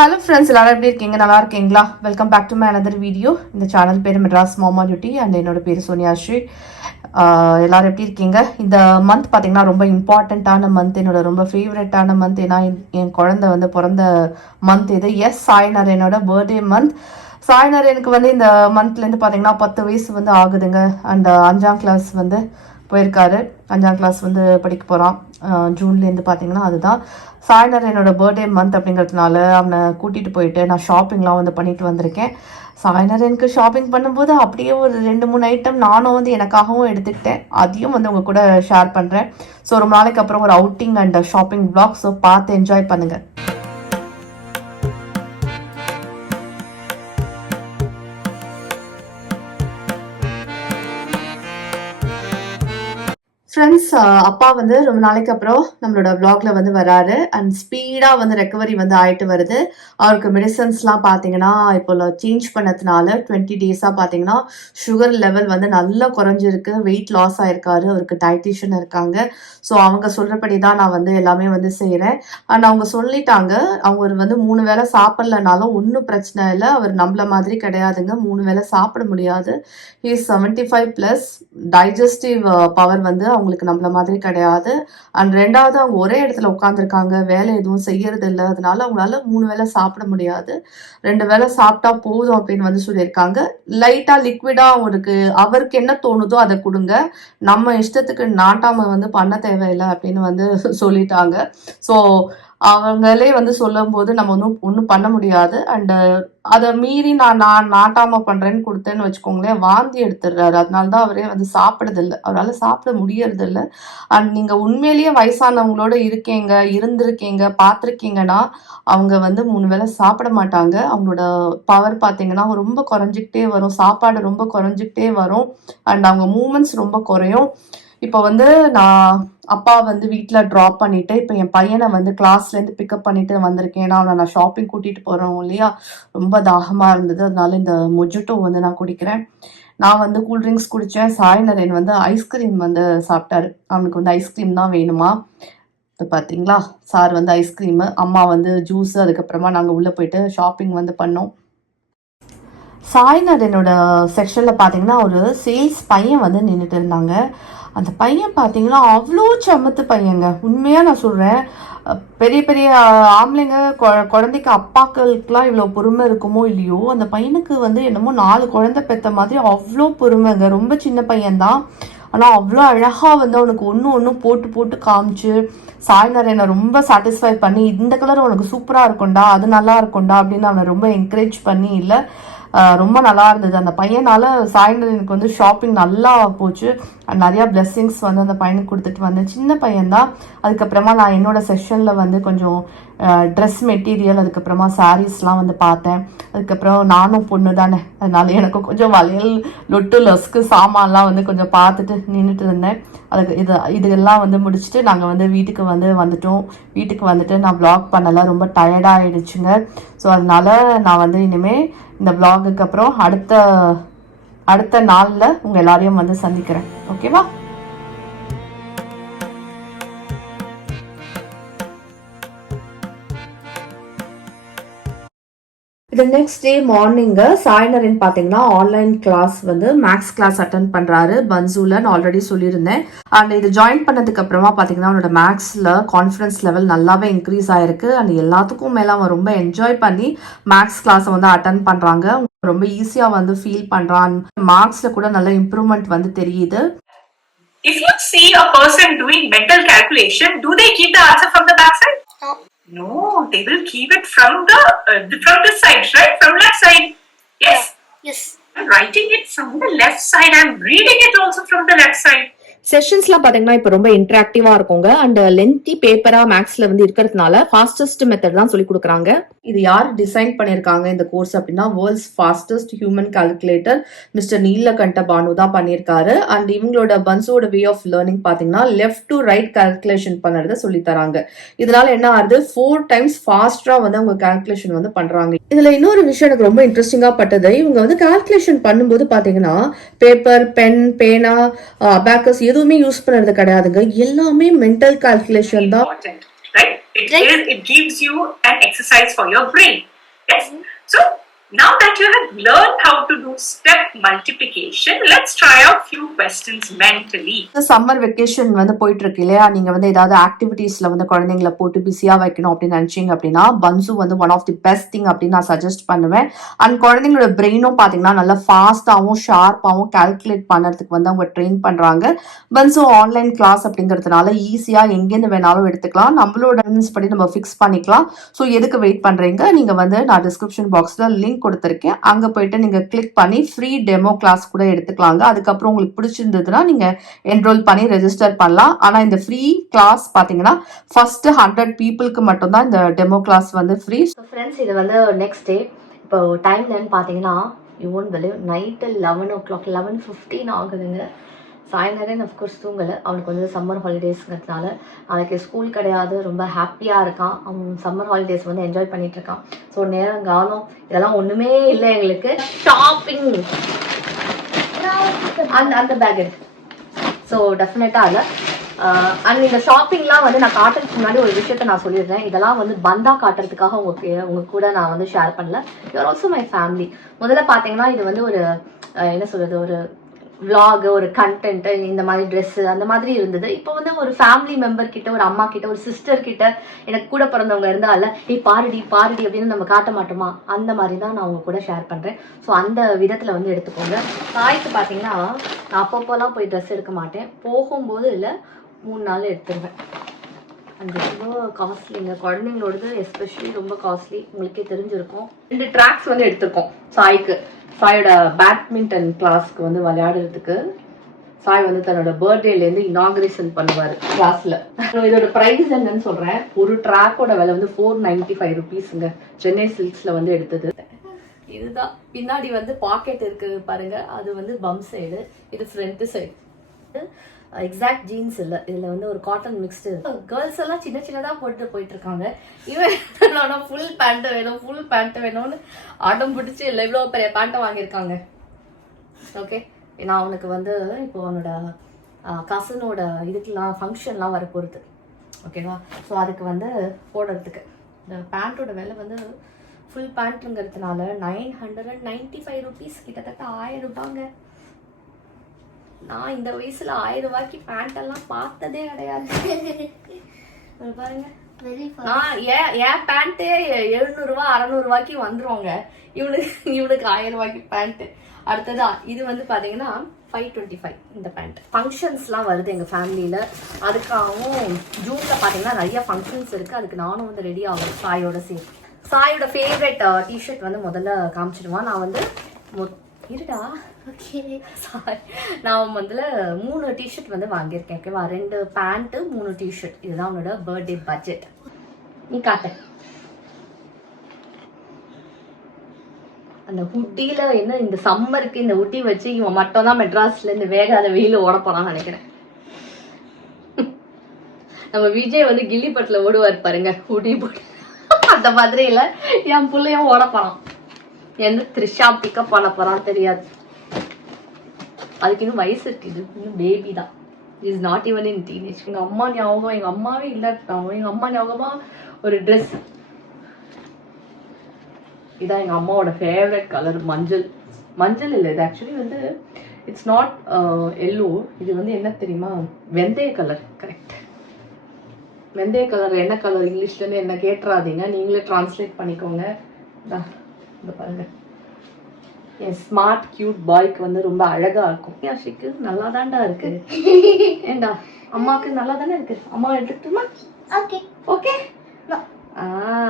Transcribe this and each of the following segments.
Hello friends எல்லாரும் எப்படி இருக்கீங்க? நல்லா இருக்கீங்களா? Welcome back to my another video இந்த சேனல் பேர் மெட்ராஸ் மாமா டியூட்டி அண்ட் என்னோட பேர் சோனியா ஸ்ரீ. எல்லாரும் எப்படி இருக்கீங்க? இந்த மந்த் பார்த்தீங்கன்னா ரொம்ப இம்பார்ட்டண்ட்டான மந்த் என்னோட ரொம்ப ஃபேவரட்டான மந்த் ஏன்னா என்- என் குழந்தை வந்து பிறந்த மந்த் இது. எஸ் சாய்னர் என்னோட பர்த்டே மந்த் சாய்னர் எனக்கு வந்து இந்த மந்த்லேருந்து பார்த்தீங்கன்னா பத்து வயசு வந்து ஆகுதுங்க. அண்ட் அஞ்சாம் கிளாஸ் வந்து போயிருக்காரு. அஞ்சாம் கிளாஸ் வந்து படிக்க போகிறான் ஜூன்லேருந்து பார்த்தீங்கன்னா அதுதான். சாய்னர் என்னோடய பர்த்டே மந்த் அப்படிங்கிறதுனால அவனை கூட்டிகிட்டு போயிட்டு நான் ஷாப்பிங்லாம் வந்து பண்ணிட்டு வந்திருக்கேன். சாய்னர் எனக்கு ஷாப்பிங் பண்ணும்போது அப்படியே ஒரு ரெண்டு மூணு ஐட்டம் நானும் வந்து எனக்காகவும் எடுத்துக்கிட்டேன். அதையும் வந்து உங்கள் கூட ஷேர் பண்ணுறேன் ஸோ ரொம்ப நாளைக்கு அப்புறம் ஒரு outing and shopping blog so பார்த்து என்ஜாய் பண்ணுங்கள் ஃப்ரெண்ட்ஸ் அப்பா வந்து ரொம்ப நாளைக்கு அப்புறம் நம்மளோட vlogல வந்து வராரு. அண்ட் ஸ்பீடாக வந்து ரெக்கவரி வந்து ஆயிட்டு வருது. அவருக்கு மெடிசன்ஸ்லாம் பார்த்தீங்கன்னா இப்போ சேஞ்ச் பண்ணதுனால டுவெண்ட்டி டேஸாக பார்த்தீங்கன்னா சுகர் லெவல் வந்து நல்லா குறைஞ்சிருக்கு. வெயிட் லாஸ் ஆயிருக்காரு. அவருக்கு டயட்டிஷியன் இருக்காங்க. ஸோ அவங்க சொல்கிறபடி தான் நான் வந்து எல்லாமே வந்து செய்கிறேன் அண்ட் அவங்க சொல்லிட்டாங்க அவங்க வந்து மூணு வேளை சாப்பிட்லனாலும் ஒன்றும் பிரச்சனை இல்லை. அவர் நம்மள மாதிரி கிடையாதுங்க. மூணு வேளை சாப்பிட முடியாது. He seventy five plus digestive power வந்து அவங்க அவங்களுக்கு நம்மள மாதிரி கிடையாது. அண்ட் ரெண்டாவது அவங்க ஒரே இடத்துல உட்காந்துருக்காங்க வேலை எதுவும் செய்யறது இல்லை. அதனால அவங்களால மூணு வேளை சாப்பிட முடியாது. ரெண்டு வேளை சாப்பிட்டா போதும் அப்படின்னு வந்து சொல்லியிருக்காங்க. லைட்டா லிக்விடா அவருக்கு அவருக்கு என்ன தோணுதோ அதை கொடுங்க. நம்ம இஷ்டத்துக்கு நாட்டாம வந்து பண்ண தேவையில்லை அப்படின்னு வந்து சொல்லிட்டாங்க. ஸோ அவங்களே வந்து சொல்லும்போது நம்ம ஒன்றும் ஒன்றும் பண்ண முடியாது. அண்டு அதை மீறி நான் நான் நாட்டாம பண்ணுறேன்னு கொடுத்தேன்னு வச்சுக்கோங்களேன் வாந்தி எடுத்துடுறாரு. அதனால தான் அவரே வந்து சாப்பிடுறதில்ல. அவரால் சாப்பிட முடியறதில்ல. அண்ட் நீங்கள் உண்மையிலேயே வயசானவங்களோட இருக்கீங்க இருந்திருக்கீங்க பார்த்துருக்கீங்கன்னா அவங்க வந்து மூணு வேளை சாப்பிட மாட்டாங்க. அவங்களோட பவர் பார்த்தீங்கன்னா ரொம்ப குறைஞ்சிக்கிட்டே வரும். சாப்பாடு ரொம்ப குறைஞ்சிக்கிட்டே வரும். அண்ட் அவங்க மூமெண்ட்ஸ் ரொம்ப குறையும். இப்போ வந்து நான் அப்பா வந்து வீட்டில் ட்ராப் பண்ணிட்டு இப்போ என் பையனை வந்து கிளாஸ்லேருந்து பிக்கப் பண்ணிட்டு வந்திருக்கேன். ஏன்னா அவனை நான் ஷாப்பிங் கூட்டிகிட்டு போகிறோம் இல்லையா? ரொம்ப தாகமாக இருந்தது. அதனால இந்த மொஜிட்டோ வந்து நான் குடிக்கிறேன். நான் வந்து கூல்ட்ரிங்க்ஸ் குடித்தேன் சாய்நரேன் வந்து ஐஸ்கிரீம் வந்து சாப்பிட்டாரு. அவனுக்கு வந்து ஐஸ்கிரீம் தான் வேணுமா? இப்போ பார்த்தீங்களா சார் வந்து ஐஸ்கிரீமு அம்மா வந்து ஜூஸு அதுக்கப்புறமா நாங்கள் உள்ளே போயிட்டு ஷாப்பிங் வந்து பண்ணோம். சாய்நாத் என்னோட செக்ஷனில் பார்த்தீங்கன்னா ஒரு சேல்ஸ் பையன் வந்து நின்றுட்டு இருந்தாங்க. அந்த பையன் பார்த்தீங்கன்னா அவ்வளோ சமத்து பையங்க. உண்மையாக நான் சொல்கிறேன் பெரிய பெரிய ஆம்பளைங்க கொ- குழந்தைக்கு அப்பாக்களுக்குலாம் இவ்வளோ பொறுமை இருக்குமோ இல்லையோ அந்த பையனுக்கு வந்து என்னமோ நாலு குழந்தை பெற்ற மாதிரி அவ்வளோ பொறுமைங்க. ரொம்ப சின்ன பையன்தான். ஆனால் அவ்வளோ அழகாக வந்து அவனுக்கு ஒன்று ஒன்றும் போட்டு போட்டு காமிச்சு சாய்நரேனை ரொம்ப சாட்டிஸ்ஃபை பண்ணி இந்த கலர் உனக்கு சூப்பராக இருக்கும்டா அது நல்லா இருக்கும்டா அப்படின்னு அவனை ரொம்ப என்கரேஜ் பண்ணி இல்லை ரொம்ப நல்லா இருந்தது. அந்த பையனால் பையனால சாய்ந்தரனுக்கு வந்து ஷாப்பிங் நல்லா போச்சு. நிறையா நிறைய வந்து அந்த பையனுக்கு கொடுத்துட்டு வந்தேன். சின்ன பையன்தான். அதுக்கப்புறமா நான் என்னோட செஷனில் வந்து கொஞ்சம் ட்ரெஸ் மெட்டீரியல் அதுக்கப்புறமா சாரீஸ்லாம் வந்து பார்த்தேன். அதுக்கப்புறம் நானும் பொண்ணு தானே. அதனால எனக்கு கொஞ்சம் வளையல் லொட்டு லொஸ்க்கு சாமான்லாம் வந்து கொஞ்சம் பார்த்துட்டு நின்றுட்டு இருந்தேன். அதுக்கு இது இதெல்லாம் வந்து முடிச்சுட்டு நாங்கள் வந்து வீட்டுக்கு வந்து வந்துட்டோம். வீட்டுக்கு வந்துட்டு நான் ப்ளாக் பண்ணலாம் ரொம்ப டயர்டாகிடுச்சுங்க ஸோ அதனால நான் வந்து இனிமேல் இந்த ப்ளாகுக்கு அப்புறம் அடுத்த அடுத்த நாளில் உங்கள் எல்லாரையும் வந்து சந்திக்கிறேன். ஓகேவா நெக்ஸ்ட் டே மார்னிங்கு சாய்னரின் பார்த்தீங்கன்னா ஆன்லைன் கிளாஸ் வந்து மேக்ஸ் கிளாஸ் அட்டன் பண்ணுறாரு பன்சூல நான் ஆல்ரெடி சொல்லியிருந்தேன். அண்ட் இது ஜாயின் பண்ணதுக்கு அப்புறமா பார்த்தீங்கன்னா அவனோட மேக்ஸில் கான்ஃபிடன்ஸ் லெவல் நல்லாவே இன்க்ரீஸ் ஆயிருக்கு. அண்ட் எல்லாத்துக்கும் மேலே அவன் ரொம்ப என்ஜாய் பண்ணி மேக்ஸ் கிளாஸை வந்து அட்டன் பண்ணுறாங்க ரொம்ப ஈஸியாக வந்து ஃபீல் பண்ணுறான் மார்க்ஸில் கூட நல்ல இம்ப்ரூவ்மெண்ட் வந்து தெரியுது. If you see a person doing mental calculation, do they keep the answer from the back side? No. No, they will keep it from the uh, from this side, right? From left side. Yes. Yes. I'm writing it from the left side. I'm reading it also from the left side. செஷன்ஸ்லாம் பார்த்தீங்கன்னா இப்போ ரொம்ப இன்ட்ராக்டிவாக இருக்குங்க. And lengthy பேப்பராக மேக்ஸில் வந்து இருக்கிறதுனால fastest method தான் சொல்லி கொடுக்குறாங்க. இது யார் டிசைன் பண்ணியிருக்காங்க இந்த கோர்ஸ் அப்படின்னா world's fastest human calculator mister Neelakanta Bhanu தான் பண்ணியிருக்காரு. அண்ட் இவங்களோட பன்ஸோட வே ஆஃப் லேர்னிங் பார்த்தீங்கன்னா லெஃப்ட் டு ரைட் கால்குலேஷன் பண்ணுறத சொல்லி தராங்க. இதனால என்ன ஆகுது? ஃபோர் டைம்ஸ் ஃபாஸ்டராக வந்து அவங்க கால்குலேஷன் வந்து பண்ணுறாங்க இதில் இன்னொரு விஷயம் எனக்கு ரொம்ப இன்ட்ரெஸ்டிங்காக பட்டது. இவங்க வந்து கால்குலேஷன் பண்ணும்போது பார்த்தீங்கன்னா பேப்பர் பென் பேனா uh, அபாக்கஸ் எதுவுமே யூஸ் பண்ணுறது கிடையாதுங்க எல்லாமே மென்டல் கால்குலேஷன் தான்? It Right. is. It gives you an exercise for your brain. Yes. So now that you have learned how to do step multiplication, let's try out few questions mentally. Summer vacation வந்து போயிட்டு இருக்கு இல்லையா? நீங்க வந்து ஏதாவது ஆக்டிவிட்டீஸ்ல வந்து குழந்தைங்களை போட்டு பிஸியா வைக்கணும் அப்படின்னு நினைச்சீங்க அப்படின்னா பன்சு வந்து one of the best thing அப்படின்னு நான் சஜஸ்ட் பண்ணுவேன். அண்ட் குழந்தைங்களோட பிரெயினும் பாத்தீங்கன்னா நல்லா ஃபாஸ்டாகவும் ஷார்ப்பாகவும் கால்குலேட் பண்ணுறதுக்கு வந்து அவங்க ட்ரெயின் பண்றாங்க. பன்சு ஆன்லைன் கிளாஸ் அப்படிங்கிறதுனால ஈஸியா எங்கேருந்து வேணாலும் எடுத்துக்கலாம். நம்மளோட படி நம்ம ஃபிக்ஸ் பண்ணிக்கலாம். ஸோ எதுக்கு வெயிட் பண்றீங்க? நீங்க வந்து நான் டிஸ்கிரிப்ஷன் பாக்ஸ்ல லிங்க் கொடுத்துருக்கேன். அங்கே போயிட்டு நீங்கள் கிளிக் பண்ணி ஃப்ரீ டெமோ கிளாஸ் கூட எடுத்துக்கலாங்க. அதுக்கப்புறம் உங்களுக்கு பிடிச்சிருந்ததுன்னா நீங்கள் என்ரோல் பண்ணி ரெஜிஸ்டர் பண்ணலாம். ஆனால் இந்த ஃப்ரீ கிளாஸ் பார்த்தீங்கன்னா ஃபஸ்ட்டு ஹண்ட்ரட் பீப்புளுக்கு மட்டும்தான் இந்த டெமோ கிளாஸ் வந்து ஃப்ரீ ஸோ ஃப்ரெண்ட்ஸ் இது வந்து நெக்ஸ்ட் டே இப்போ டைம் என்னன்னு பார்த்தீங்கன்னா you won't believe night eleven o'clock eleven fifteen ஆகுதுங்க. சாயந்தரம் அஃப்கோர்ஸ் தூங்கலை. அவனுக்கு வந்து சம்மர் ஹாலிடேஸ்ங்கிறதுனால நாளைக்கு ஸ்கூல் கிடையாது. ரொம்ப ஹாப்பியாக இருக்கான். அவன் சம்மர் ஹாலிடேஸ் வந்து என்ஜாய் பண்ணிட்டு இருக்கான். ஸோ நேரம் காலம் இதெல்லாம் ஒன்றுமே இல்லை எங்களுக்கு. ஷாப்பிங் அந்த அந்த பேக் எடுத்து ஸோ டெஃபினட்டாக இல்லை. அண்ட் இந்த ஷாப்பிங்லாம் வந்து நான் காட்டுறதுக்கு முன்னாடி ஒரு விஷயத்த நான் சொல்லிடுறேன் இதெல்லாம் வந்து பந்தா காட்டுறதுக்காக உங்களுக்கு உங்க கூட நான் வந்து ஷேர் பண்ணல. யூஆர் ஆல்சோ மை ஃபேமிலி முதல்ல பார்த்தீங்கன்னா இது வந்து ஒரு என்ன சொல்றது ஒரு vlog ஒரு கண்டென்ட்டு இந்த மாதிரி ட்ரெஸ்ஸு அந்த மாதிரி இருந்தது. இப்போ வந்து ஒரு ஃபேமிலி மெம்பர் கிட்ட ஒரு அம்மா கிட்ட ஒரு சிஸ்டர் கிட்ட எனக்கு கூட பிறந்தவங்க இருந்தால நீ பாருடி பாருடி அப்படின்னு நம்ம காட்ட மாட்டோமா? அந்த மாதிரி தான் நான் அவங்க கூட ஷேர் பண்ணுறேன் ஸோ அந்த விதத்தில் வந்து எடுத்துக்கோங்க. தாய்க்கு பார்த்தீங்கன்னா நான் அப்பப்போலாம் போய் ட்ரெஸ் எடுக்க மாட்டேன். போகும்போது இல்லை மூணு நாள் எடுத்துருவேன். அந்த ரொம்ப காஸ்ட்லிங்க குழந்தைங்களோடது எஸ்பெஷலி ரொம்ப காஸ்ட்லி உங்களுக்கே தெரிஞ்சிருக்கும். ரெண்டு ட்ராக்ஸ் வந்து எடுத்திருக்கோம். சாய்க்கு. சாயோட பேட்மிண்டன் கிளாஸ்க்கு வந்து விளையாடுறதுக்கு. சாய் வந்து தன்னோட பர்த்டேலேருந்து இனாகிரேஷன் பண்ணுவார் கிளாஸில் இதோட ப்ரைஸ் என்னன்னு சொல்கிறேன் ஒரு ட்ராக்கோட விலை வந்து ஃபோர் நைன்டி ஃபைவ் ருபீஸுங்க சென்னை சில்க்ஸில் வந்து எடுத்தது. இதுதான். பின்னாடி வந்து பாக்கெட் இருக்கு பாருங்க. அது வந்து பம் சைடு இது ஃப்ரண்ட் சைடு எக்ஸாக்ட் ஜீன்ஸ் இல்லை. இதில் வந்து ஒரு காட்டன் மிக்ஸ்டு கேர்ள்ஸ் எல்லாம் சின்ன சின்னதாக போட்டு போயிட்டு இருக்காங்க இவன் என்னன்னா ஃபுல் பேண்ட்டு வேணும் ஃபுல் பேண்ட்டு வேணும்னு ஆட்டம் பிடிச்சி இல்லை இவ்வளோ பெரிய பேண்ட்டை வாங்கியிருக்காங்க. ஓகே நான் அவனுக்கு வந்து இப்போ அவனோட கசனோட இதுக்கெலாம் ஃபங்க்ஷன்லாம் வர போகிறது ஓகேவா ஸோ அதுக்கு வந்து போடுறதுக்கு. இந்த பேண்ட்டோட விலை வந்து full பேண்ட்டுங்கிறதுனால nine hundred and ninety five rupees கிட்டத்தட்ட ஆயிரம் ரூபாங்க. நான் இந்த வயசுல ஆயிரம் ரூபாய்க்கு பேண்ட் எல்லாம் பார்த்ததே கிடையாது. பாருங்க. நான் ஏன் என் பேண்ட்டு எழுநூறுவா அறநூறுவாய்க்கு வந்துருவாங்க. இவனுக்கு இவனுக்கு ஆயிரம் ரூபாய்க்கு பேண்ட்டு அடுத்ததா இது வந்து பாத்தீங்கன்னா ஃபைவ் டுவெண்ட்டி ஃபைவ் இந்த பேண்ட் ஃபங்க்ஷன்ஸ்லாம் வருது எங்கள் ஃபேமிலியில் அதுக்காகவும் ஜூனில் பார்த்தீங்கன்னா நிறைய ஃபங்க்ஷன்ஸ் இருக்குது அதுக்கு நானும் வந்து ரெடி ஆகும் சாயோட சேர்த்து. சாயோட ஃபேவரட் டிஷர்ட் வந்து முதல்ல காமிச்சிடுவான். நான் வந்து மொ- இருடா? ஓகே சாரி நான் முதல்ல மூணு டிஷர்ட் வந்து வாங்கியிருக்கேன் ஓகேவா ரெண்டு பேண்ட்டு மூணு டிஷர்ட் இதுதான் அவனோட பர்த்டே பட்ஜெட் நீ காட்டு. அந்த ஹுட்டியில என்ன இந்த சம்மருக்கு இந்த ஹுட்டி வச்சு இவன் மட்டும் தான் மெட்ராஸ்ல இந்த வேகாத வெயில ஓட போறான்னு நினைக்கிறேன். நம்ம விஜய் வந்து கில்லி பட்டில் ஓடுவார் பாருங்க ஹுட்டி போட்டு. அந்த மாதிரி என் பிள்ளையும் ஓட போறான். எந்த த்ரிஷா பிக்கப் பண்ண போறான்னு தெரியாது. அதுக்கு இன்னும் வயசு இருக்கு. இது இன்னும் பேபி தான். Is not even in teenage எங்க அம்மா ஞாபகம் எங்க அம்மாவே இல்லாட்டாங்க எங்க அம்மா ஞாபகமா ஒரு ட்ரெஸ் இதான் எங்க அம்மாவோட ஃபேவரட் கலர் மஞ்சள். மஞ்சள் இல்லை இது ஆக்சுவலி வந்து இட்ஸ் நாட் எல்லோ இது வந்து என்ன தெரியுமா? வெந்தய கலர் கரெக்ட் வெந்தய கலர் என்ன கலர் இங்கிலீஷ்லேருந்து என்ன கேட்டுறாதீங்க. நீங்களே டிரான்ஸ்லேட் பண்ணிக்கோங்க. இந்தா, பாருங்க. என் ஸ்மார்ட் கியூட் பாய்க்கு வந்து ரொம்ப அழகா இருக்கும். யாஷிக்கு நல்லா தான்டா இருக்கு. ஏண்டா அம்மாவுக்கு நல்லா தானே இருக்கு? அம்மா எடுத்துக்கிட்டுமா ஓகே ஓகே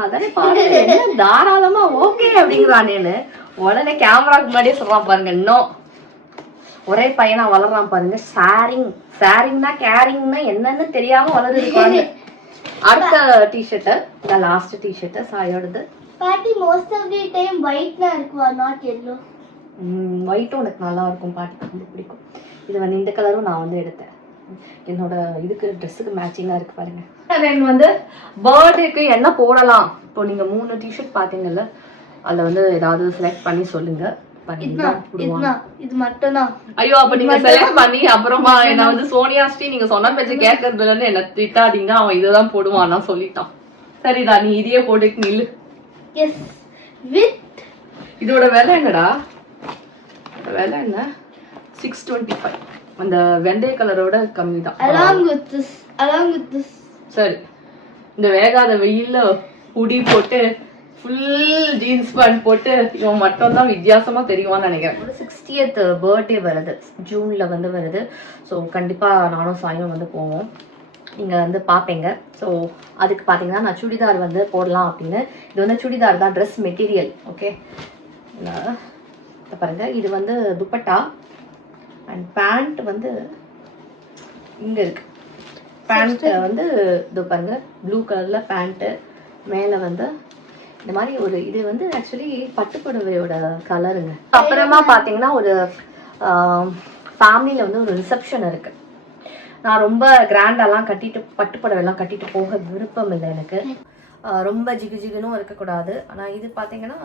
அதானே பாரு என்ன தாராளமா ஓகே அப்படிங்கிறானேன்னு உடனே கேமராக்கு முன்னாடியே சொல்றான் பாருங்க. இன்னும் ஒரே பையனா வளர்றான் பாருங்க. ஷேரிங் ஷேரிங்னா கேரிங்னா என்னன்னு தெரியாம வளருது அடுத்த டிஷர்ட் இந்த லாஸ்ட் டிஷர்ட் சாயோடது. பாட்டி most of the time white தான் இருக்குவா நாட் எல்லோ ஒயிட்டும் உனக்கு நல்லா இருக்கும் பாட்டி ரொம்ப பிடிக்கும். இது வந்து இந்த கலரும் நான் வந்து எடுத்தேன். என்னோட இதுக்கு ட்ரெஸ்ஸுக்கு மேட்சிங்காக இருக்கு பாருங்க. தென் வந்து பர்த்டேக்கு என்ன போடலாம்? இப்போ நீங்க மூணு டிஷர்ட் பார்த்தீங்கல்ல அதில் வந்து ஏதாவது செலக்ட் பண்ணி சொல்லுங்க. இது மட்டும் தான் ஐயோ அப்ப நீங்க செலக்ட் பண்ணி அப்புறமா என்ன வந்து சோனியா ஸ்ரீ நீங்க சொன்ன பேச்சு கேட்கறது இல்லைன்னு என்ன திட்டாதீங்க அவன் இதுதான் போடுவான் நான் சொல்லிட்டான். சரிடா நீ இதையே போட்டுட்டு நில்லு. எஸ் வித் இதோட விலை என்னடா? விலை என்ன? சிக்ஸ் டுவெண்ட்டி ஃபைவ் அந்த வெந்தய கலரோட கம்மி தான் along with this along with this. சரி. இந்த வேகாத வெயில்ல முடி போட்டு ஃபுல் ஜீன்ஸ் பேண்ட் போட்டு இவன் மட்டும் தான் வித்தியாசமா தெரியுமான்னு நினைக்கிறேன். ஒரு சிக்ஸ்டியத் பர்த்டே வருது. ஜூன்ல வந்து வருது. ஸோ கண்டிப்பா நானும் சாயும் வந்து போவோம். நீங்க வந்து பார்ப்பீங்க ஸோ அதுக்கு பார்த்தீங்கன்னா நான் சுடிதார் வந்து போடலாம் அப்படின்னு. இது வந்து சுடிதார் தான் ட்ரெஸ் மெட்டீரியல் ஓகே பாருங்க. இது வந்து துப்பட்டா. அண்ட் பேண்ட் வந்து இங்க இருக்கு. பேண்ட் வந்து இது பாருங்க. ப்ளூ கலர்ல பேண்ட்டு மேலே வந்து இந்த மாதிரி ஒரு இது வந்து ஆக்சுவலி பட்டுப்புடவையோட கலருங்க அப்புறமா பார்த்தீங்கன்னா ஒரு ஃபேமிலியில் வந்து ஒரு ரிசப்ஷன் இருக்கு. நான் ரொம்ப கிராண்டாலாம் கட்டிட்டு பட்டுப்படவெல்லாம் கட்டிட்டு போக விருப்பம் இல்லை எனக்கு ரொம்ப ஜிகு ஜிகுனும் இருக்கக்கூடாது. ஆனால் இது பார்த்தீங்கன்னா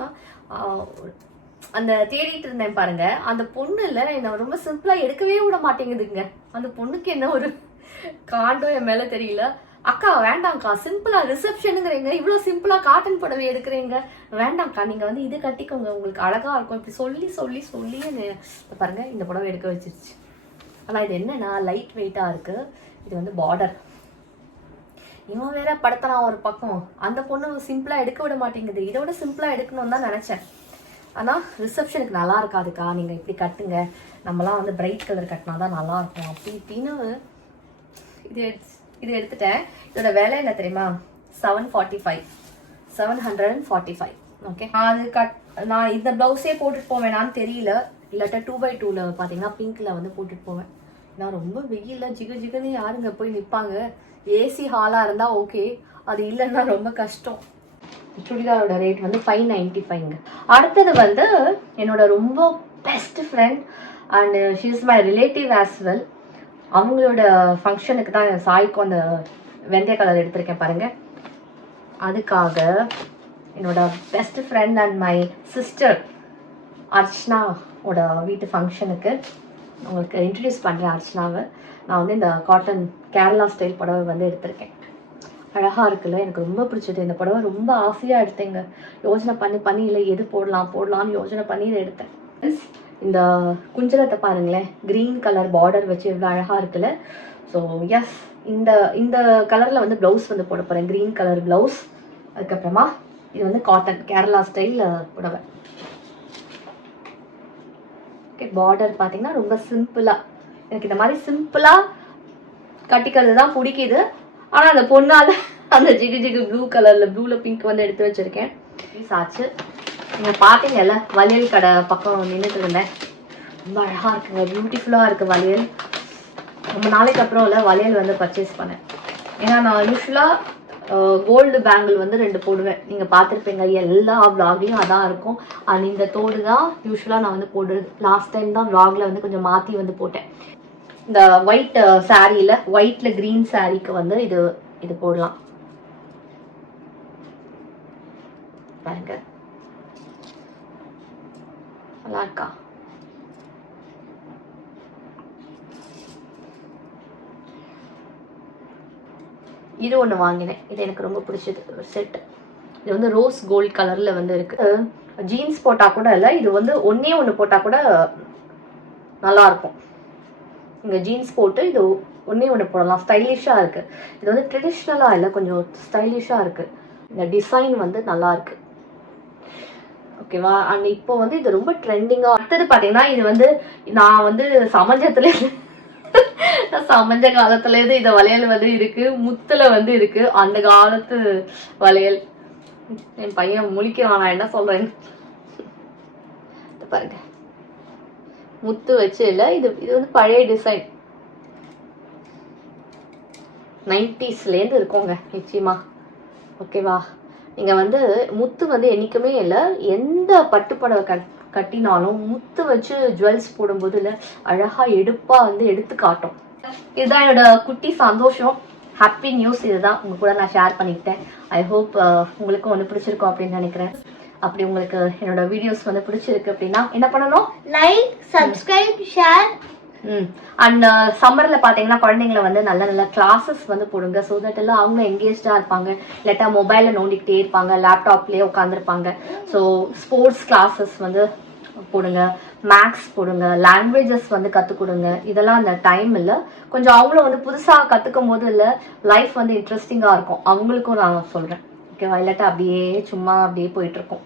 அந்த தேடிட்டு இருந்தேன் பாருங்க. அந்த பொண்ணு இல்லை என்னை ரொம்ப சிம்பிளாக எடுக்கவே விட மாட்டேங்குதுங்க. அந்த பொண்ணுக்கு என்ன ஒரு காண்டோ என் மேலே தெரியல. அக்கா வேண்டாம்க்கா. சிம்பிளா ரிசப்ஷனுங்கிறீங்க இவ்வளோ சிம்பிளா காட்டன் புடவை எடுக்கிறீங்க. வேண்டாம்க்கா. நீங்க வந்து இது கட்டிக்கோங்க. உங்களுக்கு அழகா இருக்கும். இப்படி சொல்லி சொல்லி சொல்லி பாருங்க இந்த புடவை எடுக்க வச்சிருச்சு. ஆனால் இது என்னென்னா லைட் வெயிட்டாக இருக்குது இது வந்து பார்டர் இவன் வேற படுத்தலாம் ஒரு பக்கம். அந்த பொண்ணு சிம்பிளாக எடுக்க விட மாட்டேங்குது. இதை விட சிம்பிளாக எடுக்கணும்னு தான் நினச்சேன். ஆனால் ரிசப்ஷனுக்கு நல்லா இருக்காதுக்கா. நீங்கள் இப்படி கட்டுங்க. நம்மலாம் வந்து பிரைட் கலர் கட்டினா தான் நல்லா இருக்கும். அப்படி இப்படின்னு இது எடுத்து இது எடுத்துட்டேன். இதோட விலை என்ன தெரியுமா? Seven forty five seven hundred and forty five okay அது கட் நான் இந்த ப்ளவுஸே போட்டுட்டு போவேனான்னு தெரியல. இல்லாட்டா டூ பை டூவில் பார்த்தீங்கன்னா பிங்க்கில் வந்து போட்டுட்டு போவேன். நான் ரொம்ப வெயில்ல ஜிகு ஜிகுன்னு யாருங்க போய் நிற்பாங்க ஏசி ஹாலாக இருந்தால் ஓகே அது இல்லைன்னா ரொம்ப கஷ்டம். சுடிதாரோட ரேட் வந்து ஃபைவ் நைன்டி ஃபைவ்ங்க அடுத்தது வந்து என்னோட ரொம்ப best friend and she is my relative as well அவங்களோட ஃபங்க்ஷனுக்கு தான் சாய்க்கும் அந்த வெந்தய கலர் எடுத்திருக்கேன் பாருங்கள் அதுக்காக என்னோட best friend and my sister அர்ச்சனாவோட வீட்டு ஃபங்க்ஷனுக்கு உங்களுக்கு இன்ட்ரடியூஸ் பண்ணுறேன் அர்ச்சனாவை. நான் வந்து இந்த காட்டன் கேரளா ஸ்டைல் புடவை வந்து எடுத்திருக்கேன். அழகாக இருக்குல்ல எனக்கு ரொம்ப பிடிச்சது. இந்த புடவை ரொம்ப ஆசையாக எடுத்தேங்க. யோசனை பண்ணி பண்ணி இல்லை எது போடலாம் போடலாம்னு யோசனை பண்ணி இதை எடுத்தேன். இந்த குஞ்சலத்தை பாருங்களேன் க்ரீன் கலர் பார்டர் வச்சு எவ்வளோ அழகாக இருக்குல்ல. ஸோ எஸ் இந்த இந்த கலரில் வந்து ப்ளவுஸ் வந்து போட போகிறேன் க்ரீன் கலர் ப்ளவுஸ் அதுக்கப்புறமா இது வந்து காட்டன் கேரளா ஸ்டைல் புடவை. ஓகே பார்டர் பார்த்தீங்கன்னா ரொம்ப சிம்பிளாக எனக்கு இந்த மாதிரி சிம்பிளாக கட்டிக்கிறது தான் பிடிக்குது. ஆனால் அந்த பொண்ணால் அந்த ஜிகு ஜிகு ப்ளூ கலரில் ப்ளூவில் பிங்க் வந்து எடுத்து வச்சுருக்கேன். பீஸ் ஆச்சு. நீங்கள் பார்த்தீங்கல்ல வளையல் கடை பக்கம் நின்றுட்டு இருந்தேன். ரொம்ப அழகாக இருக்குங்க. பியூட்டிஃபுல்லாக இருக்குது வளையல். ரொம்ப நாளைக்கு அப்புறம் இல்லை வளையல் வந்து பர்ச்சேஸ் பண்ணேன். ஏன்னா நான் யூஸ்வலாக கோல்டு பேங்கிள் வந்து ரெண்டு போடுவேன். நீங்கள் பார்த்துருப்பீங்க எல்லா vlogலயும் அதான் இருக்கும். அண்ட் இந்த தோடு தான் யூஸ்வலாக நான் வந்து போடுறது. லாஸ்ட் டைம் தான் விளாகில் வந்து கொஞ்சம் மாற்றி வந்து போட்டேன். இந்த ஒயிட் சாரியில் ஒயிட்டில் க்ரீன் சாரிக்கு வந்து இது இது போடலாம். பாருங்க. நல்லா இருக்கா? இது ஒன்று வாங்கினேன். இது எனக்கு ரொம்ப பிடிச்சது. ஒரு செட் இது வந்து ரோஸ் கோல்ட் கலரில் வந்து இருக்கு. ஜீன்ஸ் போட்டால் கூட இல்லை. இது வந்து ஒன்றே ஒன்று போட்டால் கூட நல்லாயிருக்கும் இங்கே ஜீன்ஸ் போட்டு இது ஒன்றே ஒன்று போடலாம். ஸ்டைலிஷாக இருக்குது இது வந்து ட்ரெடிஷ்னலாக இல்லை கொஞ்சம் ஸ்டைலிஷாக இருக்குது இந்த டிசைன் வந்து நல்லாயிருக்கு ஓகேவா அண்ட் இப்போ வந்து இது ரொம்ப ட்ரெண்டிங்காக அடுத்தது பார்த்தீங்கன்னா இது வந்து நான் வந்து சமஞ்சத்துலேயே சமஞ்ச காலத்துல இருந்து இந்த வளையல் வந்து இருக்கு. முத்துல வந்து இருக்கு. அந்த காலத்து வளையல். என் பையன் முழிக்கிறான். நான் என்ன சொல்றேன்? பாருங்க. முத்து வச்சு இல்லை இது இது வந்து பழைய டிசைன் நைன்டிஸ்லேருந்து இருக்கோங்க நிச்சயமா. ஓகேவா நீங்கள் வந்து முத்து வந்து என்றைக்குமே இல்லை எந்த பட்டுப்படவை கட் கட்டினாலும் முத்து வச்சு ஜுவல்ஸ் போடும்போது இல்லை அழகாக எடுப்பாக வந்து எடுத்து காட்டும். இதுதான் என்னோட குட்டி சந்தோஷம். ஹாப்பி நியூஸ் இதுதான். உங்க கூட நான் ஷேர் பண்ணிக்கிட்டேன். ஐ ஹோப் உங்களுக்கும் வந்து பிடிச்சிருக்கும் அப்படின்னு நினைக்கிறேன். அப்படி உங்களுக்கு என்னோட வீடியோஸ் வந்து பிடிச்சிருக்கு அப்படின்னா என்ன பண்ணணும்? லைக் சப்ஸ்கிரைப் ஷேர் ம். அண்ட் சம்மரில் பார்த்தீங்கன்னா குழந்தைங்கள வந்து நல்ல நல்ல கிளாஸஸ் வந்து போடுங்க. ஸோ தட் எல்லாம் அவங்க எங்கேஜ்டாக இருப்பாங்க. இல்லாட்டா மொபைலில் நோண்டிக்கிட்டே இருப்பாங்க. லேப்டாப்லேயே உட்காந்துருப்பாங்க ஸோ ஸ்போர்ட்ஸ் கிளாஸஸ் வந்து போடுங்க. மேக்ஸ் போடுங்க. லாங்குவேஜஸ் வந்து கற்றுக் கொடுங்க இதெல்லாம் அந்த டைம் இல்லை. கொஞ்சம் அவங்களும் வந்து புதுசாக கற்றுக்கும் போது இல்லை லைஃப் வந்து இன்ட்ரெஸ்டிங்காக இருக்கும். அவங்களுக்கும் நான் சொல்கிறேன் ஓகேவா இல்லாட்டா அப்படியே சும்மா அப்படியே போயிட்டுருக்கோம்